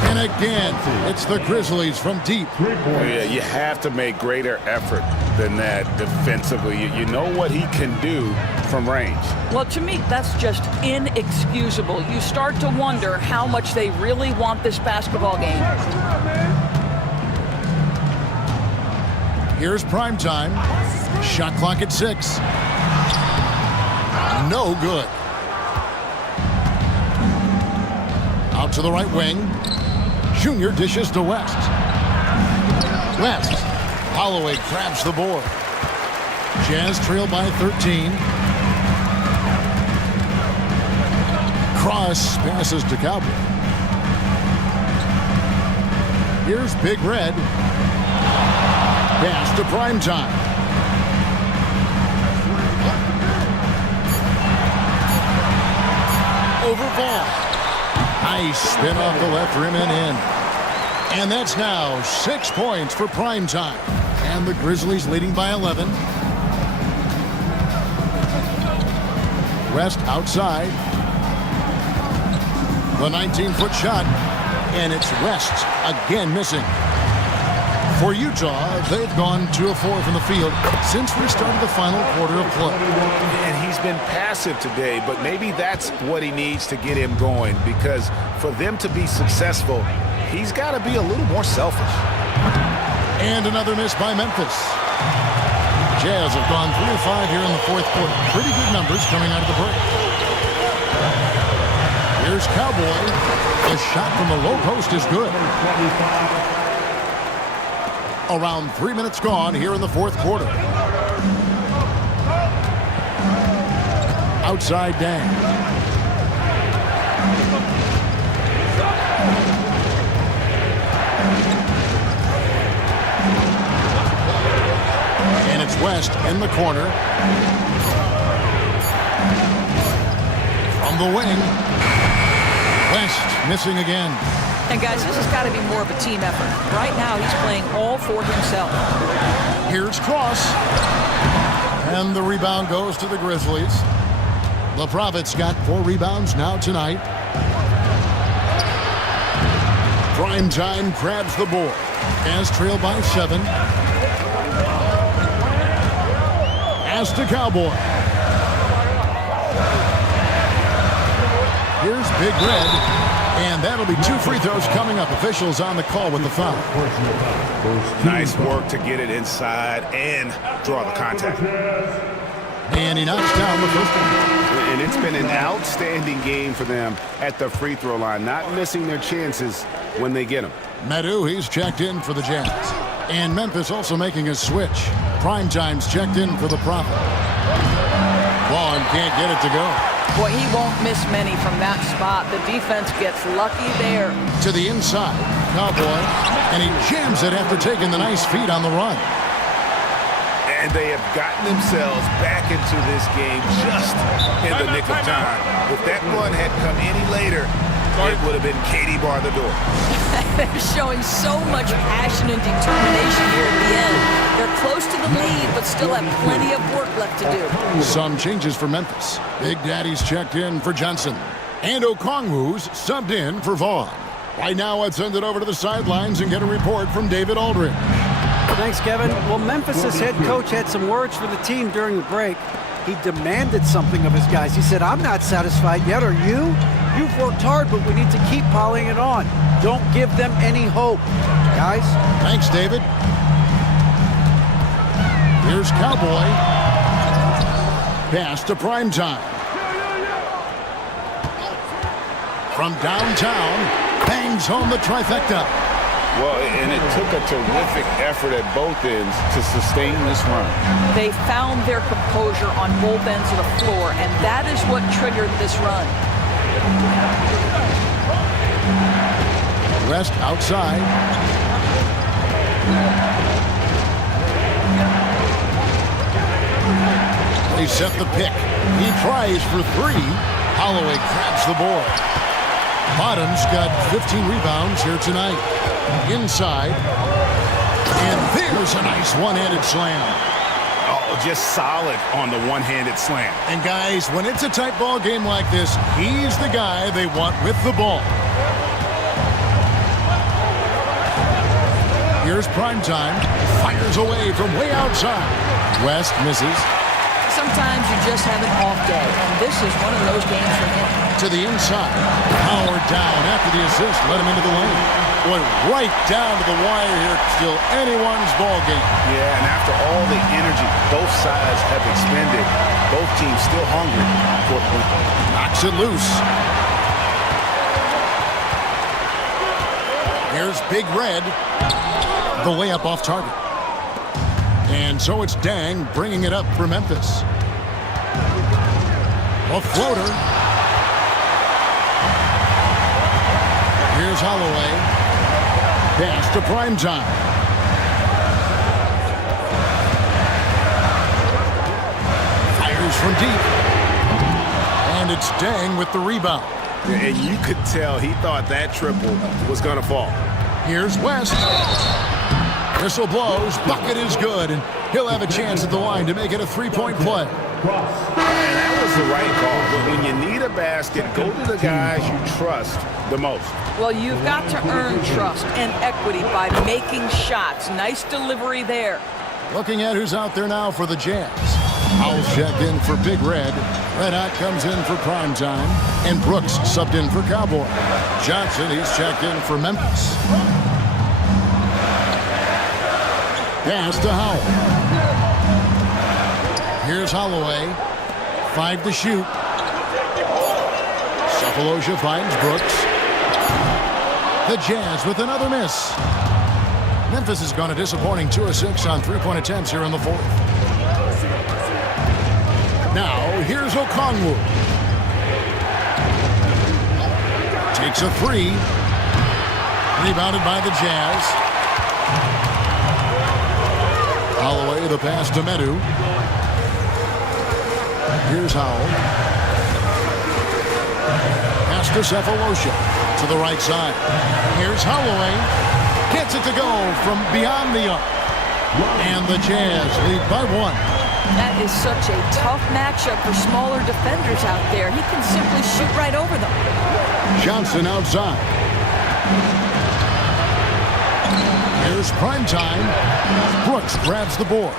And again, it's the Grizzlies from deep. Yeah, you have to make greater effort than that defensively. You know what he can do from range. Well, to me, that's just inexcusable. You start to wonder how much they really want this basketball game. Here's prime time. Shot clock at 6. No good. Out to the right wing. Junior dishes to West. West. Holloway grabs the board. Jazz trail by 13. Cross passes to Cowboy. Here's Big Red. Pass to Primetime. Over Vaughn. Nice spin off the left rim and in. And that's now 6 points for Primetime. And the Grizzlies leading by 11. West outside. The 19-foot shot. And it's West again missing. For Utah, they've gone 2 of 4 from the field since we started the final quarter of play. And he's been passive today, but maybe that's what he needs to get him going, because for them to be successful, he's got to be a little more selfish. And another miss by Memphis. Jazz have gone 3 of 5 here in the 4th quarter. Pretty good numbers coming out of the break. Here's Cowboy. The shot from the low post is good. Around 3 minutes gone here in the 4th quarter. Outside Dang. And it's West in the corner. From the wing. West missing again. And guys, this has got to be more of a team effort. Right now, he's playing all for himself. Here's Cross. And the rebound goes to the Grizzlies. The Prophet's got 4 rebounds now tonight. Primetime grabs the board. As trailed by 7. As to Cowboy. Here's Big Red. And that'll be 2 free throws coming up. Officials on the call with the foul. Nice work to get it inside and draw the contact. And he knocks down the first one. And it's been an outstanding game for them at the free throw line, not missing their chances when they get them. Medu, he's checked in for the Jazz. And Memphis also making a switch. Primetime's checked in for the Prophet. Vaughn can't get it to go. Boy, he won't miss many from that spot. The defense gets lucky there. To the inside, Cowboy, and he jams it after taking the nice feed on the run. And they have gotten themselves back into this game just in the nick of time. If that one had come any later, it would have been Katie bar the door. They're showing so much passion and determination here at the end. They're close to the lead, but still have plenty of work left to do. Some changes for Memphis. Big Daddy's checked in for Johnson. And Okongwu's subbed in for Vaughn. Right now, let's send it over to the sidelines and get a report from David Aldridge. Thanks, Kevin. Well, Memphis' head coach had some words for the team during the break. He demanded something of his guys. He said, I'm not satisfied yet, are you? You've worked hard, but we need to keep piling it on. Don't give them any hope. Guys? Thanks, David. Here's Cowboy. Pass to Primetime. From downtown, bangs home the trifecta. Well, and it took a terrific effort at both ends to sustain this run. They found their composure on both ends of the floor, and that is what triggered this run. West outside. They set the pick. He tries for three. Holloway grabs the board. Bottom's got 15 rebounds here tonight. Inside. And there's a nice one-handed slam. Oh, just solid on the one-handed slam. And guys, when it's a tight ball game like this, he's the guy they want with the ball. Here's Primetime. Fires away from way outside. West misses. Sometimes you just have an off day, and this is one of those games for him. To the inside. Powered down after the assist. Let him into the lane. Boy, right down to the wire here. Still anyone's ball game. Yeah, and after all the energy both sides have expended, both teams still hungry for a point. Knocks it loose. Here's Big Red. The layup off target. And so it's Dang bringing it up for Memphis. A floater. Here's Holloway. Pass to Primetime. Fires from deep. And it's Dang with the rebound. And you could tell he thought that triple was going to fall. Here's West. Whistle blows. Bucket is good. And he'll have a chance at the line to make it a three-point play. And that was the right call. But when you need a basket, go to the guys you trust the most. Well, you've got to earn trust and equity by making shots. Nice delivery there. Looking at who's out there now for the Jazz. Howell's checked in for Big Red. Red Hot comes in for Primetime. And Brooks subbed in for Cowboy. Johnson, he's checked in for Memphis. Pass to Howell. Here's Holloway. 5 to shoot. Cephalosha finds Brooks. The Jazz with another miss. Memphis has gone a disappointing 2 of 6 on three-point attempts here in the fourth. Now, here's Okongwu. Takes a three. Rebounded by the Jazz. Holloway, the pass to Medu. Here's Howell. Pass to Cephalosha. To the right side. Here's Holloway. Gets it to go from beyond the arc. And the Jazz lead by 1. That is such a tough matchup for smaller defenders out there. He can simply shoot right over them. Johnson outside. Here's Primetime. Brooks grabs the board.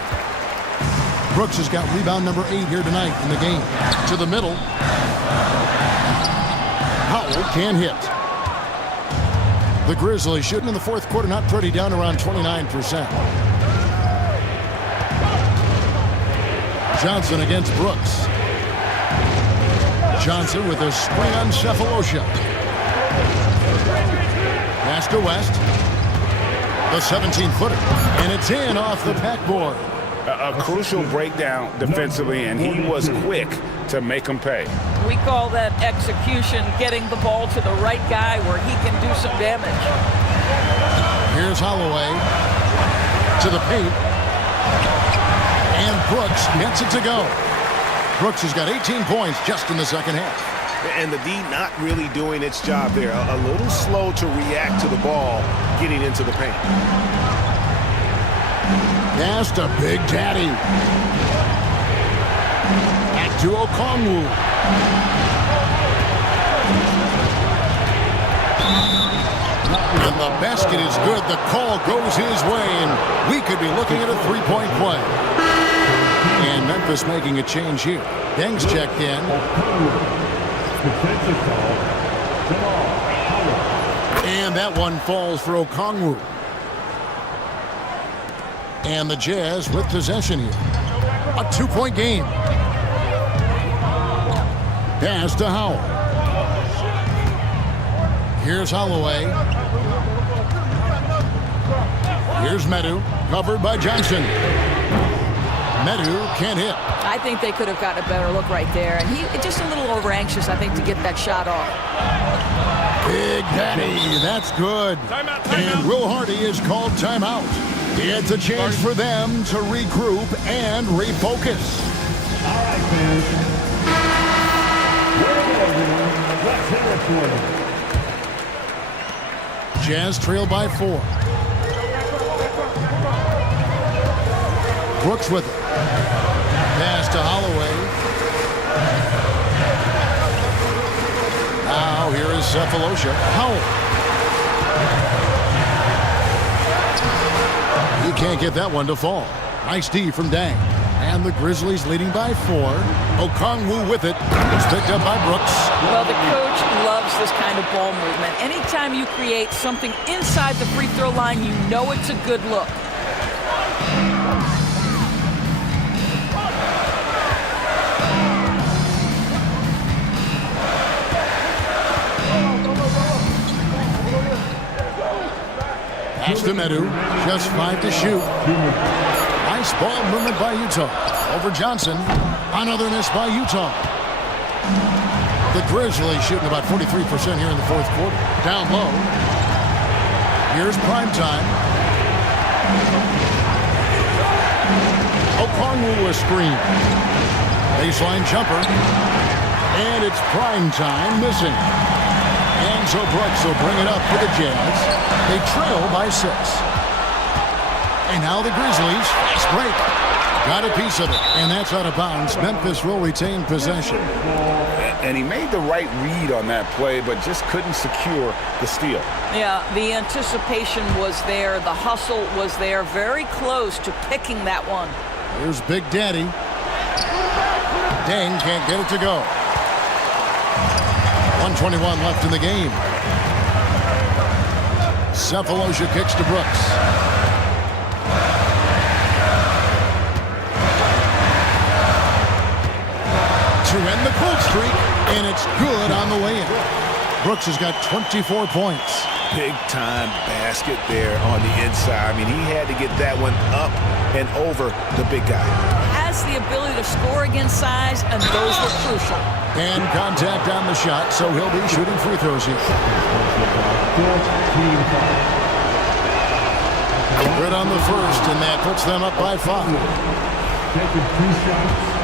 Brooks has got rebound number 8 here tonight in the game. To the middle. Howell can't hit. The Grizzlies shooting in the fourth quarter, not pretty, down around 29%. Johnson against Brooks. Johnson with a swing on Cephalosha. Pass to West. The 17-footer. And it's in off the backboard. A crucial breakdown defensively, and he was quick to make them pay. We call that execution, getting the ball to the right guy where he can do some damage. Here's Holloway to the paint. And Brooks gets it to go. Brooks has got 18 points just in the second half. And the D not really doing its job there. A little slow to react to the ball getting into the paint. Pass to Big Daddy. Back to Okongwu. And the basket is good. The call goes his way, and we could be looking at a three-point play. And Memphis making a change here. Deng's checked in. Defensive foul. And that one falls for Okongwu. And the Jazz with possession here. A two-point game. Pass to Howell. Here's Holloway. Here's Medu, covered by Johnson. Medu can't hit. I think they could have gotten a better look right there. And he just a little over anxious, I think, to get that shot off. Big Daddy, that's good. And Will Hardy is called timeout. It's a chance for them to regroup and refocus. All right, fans. Let's hit it for them. Jazz trail by 4. Brooks with it. Pass to Holloway. Now here is Cephalosha. Howell. You can't get that one to fall. Nice D from Deng. And the Grizzlies leading by 4. Okongwu with it. It's picked up by Brooks. Well, the coach loves this kind of ball movement. Anytime you create something inside the free throw line, you know it's a good look. Pass to Medu. Just 5 to shoot. Nice ball movement by Utah. Over Johnson. Another miss by Utah. The Grizzlies shooting about 43% here in the fourth quarter. Down low. Here's prime time. Okongwu a screen. Baseline jumper. And it's prime time missing. And so Brooks will bring it up for the Jazz. They trail by 6. And now the Grizzlies, fast break. Got a piece of it, and that's out of bounds. Memphis will retain possession. And he made the right read on that play, but just couldn't secure the steal. Yeah, the anticipation was there. The hustle was there. Very close to picking that one. Here's Big Daddy. Deng can't get it to go. 1:21 left in the game. Cephalosha kicks to Brooks. To end the cold streak, and it's good on the way in. Brooks has got 24 points. Big-time basket there on the inside. I mean, he had to get that one up and over the big guy. Has the ability to score against size, and those were crucial. And contact on the shot, so he'll be shooting free throws here. Good on the first, and that puts them up by 5. Taking 2 shots.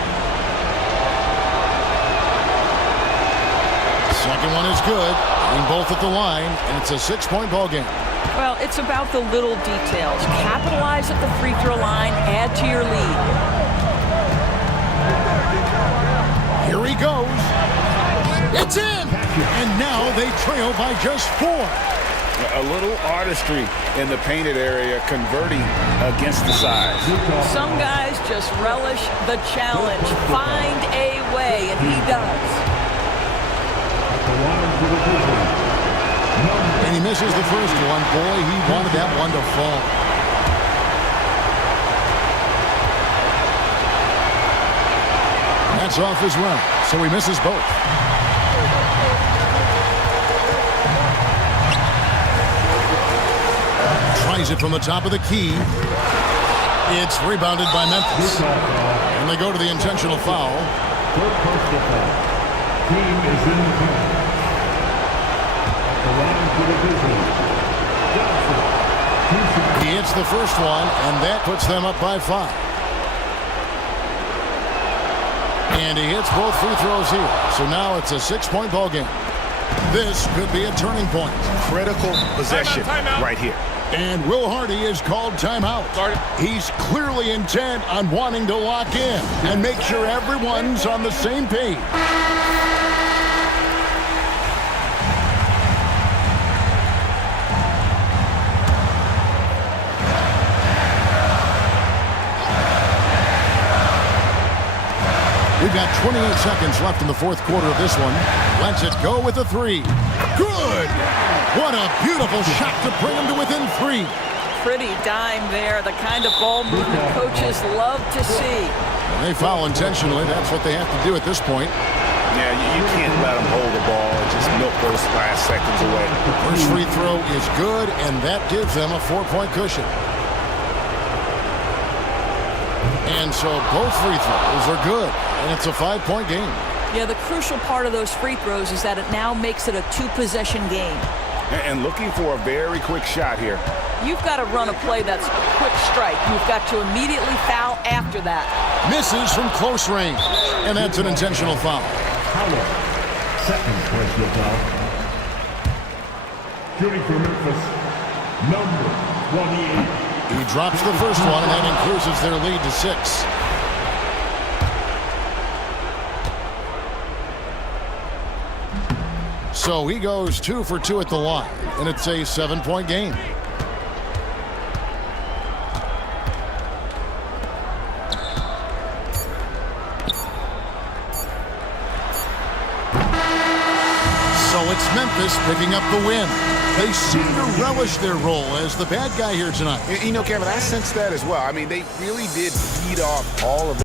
Second one is good, and both at the line, and it's a 6-point ball game. Well, it's about the little details. Capitalize at the free throw line, add to your lead. Here he goes. It's in! And now they trail by just 4. A little artistry in the painted area, converting against the size. Some guys just relish the challenge. Find a way, and he does. And he misses the first one. Boy, he wanted that one to fall. That's off as well, so he misses both. Tries it from the top of the key. It's rebounded by Memphis. And they go to the intentional foul. Third personal foul. Team is in the paint. The line for the Grizzlies. Johnson. 2 shots. He hits the first one, and that puts them up by 5. And he hits both free throws here. So now it's a 6-point ball game. This could be a turning point. Critical possession right here. And Will Hardy is called timeout. He's clearly intent on wanting to lock in and make sure everyone's on the same page. We've got 28 seconds left in the fourth quarter of this one. Lets it go with a three. Good! What a beautiful shot to bring him to within 3. Pretty dime there, the kind of ball movement coaches love to see. When they foul intentionally, that's what they have to do at this point. Yeah, you can't let them hold the ball and just milk those last seconds away. First free throw is good, and that gives them a 4-point cushion. And so both free throws are good, and it's a 5-point game. Yeah, the crucial part of those free throws is that it now makes it a 2-possession game. And looking for a very quick shot here. You've got to run a play that's a quick strike. You've got to immediately foul after that. Misses from close range, and that's an intentional foul. Howard, second personal foul. Shooting for Memphis, number 28. He drops the first one, and that increases their lead to 6. So he goes 2 for 2 at the line, and it's a 7-point game. So it's Memphis picking up the win. They seem to relish their role as the bad guy here tonight. You know, Kevin, I sense that as well. I mean, they really did feed off all of